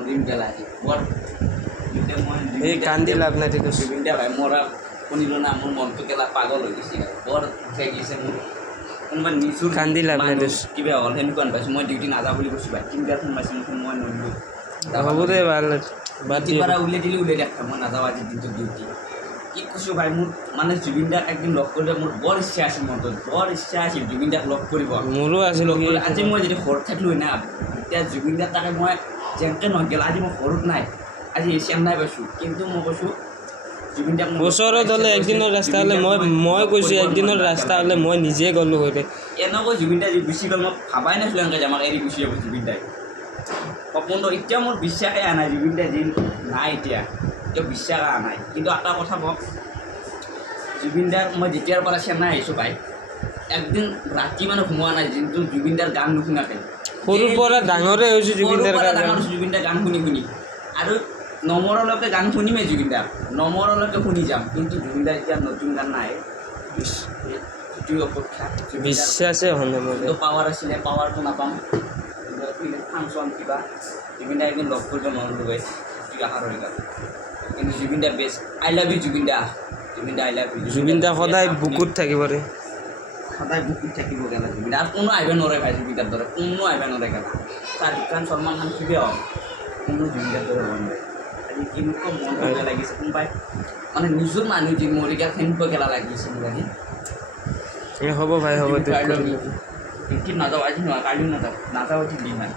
নদীম গেলা বৰ এই কান্দি লাভ নাই তেতিয়া জুবিন দা ভাই মোৰ শুনিলোঁ না মোৰ মনটো কেলা পাগল হৈ গৈছে বৰ উঠাই গৈছে মোৰ কোনোবা নিচুৰ কান্দি লাভ নাই দেই কিবা হ'ল সেনেকুৱা পাইছোঁ মই ডিউটি নাযাওঁ বুলি কৈছোঁ ভাই তিনিটাৰ ফোন মাৰিছোঁ মই নগলোঁ হ'ব দে ভাল বাদ ডিউটিৰ পৰা উলিয়াই দিলে উলিয়াই দেখা মই নাযাওঁ আজিৰ দিনটো ডিউটি কি কৈছোঁ ভাই মোৰ মানে জুবিন দাক একদিন লগ কৰিব মোৰ বৰ ইচ্ছা আছিল মনটোত বৰ ইচ্ছা আছিল জুবিন দাক লগ কৰিব মোৰো আছিল আজি মই যদি ঘৰত থাকিলোঁ না এতিয়া জুবিন দাক তাকে মই যেনেকৈ নগ'ল আজি মই ঘৰত নাই আজি চেন্নাই পাইছোঁ কিন্তু মই কৈছোঁ জুবিন দাক ওচৰত হ'লে একদিনৰ ৰাস্তা হ'লে মই কৈছোঁ একদিনৰ ৰাস্তা হ'লে মই নিজে গ'লোঁ হয় এনেকৈ জুবিন দা যি গুচি গ'ল মই ভাবাই নাছিলোঁ এনেকৈ যে আমাক এৰি গুচি যাব জুবিন দাই সপোনটো এতিয়া মোৰ বিশ্বাসেই অহা নাই জুবিন দা যি নাই এতিয়া বিশ্বাস অহা নাই কিন্তু এটা কথা কওক জুবিন দাৰ মই যেতিয়াৰ পৰা চেন্নাই আহিছোঁ ভাই একদিন ৰাতি মানে সোমোৱা নাই যোনটো জুবিন দাৰ গান নুশুনাকৈ সৰুৰ পৰা ডাঙৰে হৈছোঁ জুবিন দাৰ জুবিন দাৰ গান শুনি শুনি আৰু নমৰলৈকে গান শুনিমেই জুবিন দাৰ নমৰলৈকে শুনি যাম কিন্তু জুবিন দাৰ এতিয়া নতুন গান নাই সেইটোৱে অপেক্ষা বিশ্বাসে হোৱা নাই মোৰ পাৱাৰ আছিলে পাৱাৰটো নাপাম ফাংচন কিবা জুবিন দা একদিন লগ কৰিব নোৱাৰিলোঁ গৈ সেইটো আশা ৰৈ গ'ল কিন্তু Zubeen da best I love you Zubeen da Zubeen da I love you Zubeen da সদায় বুকুত থাকিব ৰে সদায় বুকুত থাকিব গেলা জুবিন আৰু কোনো আহিব নোৱাৰে ভাই জুবিন দাৰ দৰে কোনো আহিব নোৱাৰে গেলা শ্বাহৰুখ খান সলমান খান কিবা হওক কোনো জুবিন দাৰ দৰে হোৱা নাই আজি কেনেকুৱা মন বেয়া লাগিছে কোনোবাই মানে নিজৰ মানুহ যি মৰি গেল সেনেকুৱা গেলা লাগিছে মোৰ আজি হ'ব ভাই হ'ব ডিউটিত নাযাওঁ আজি নহয় কালিও নাযাওঁ নাযাওঁ ঠিক দিন নাই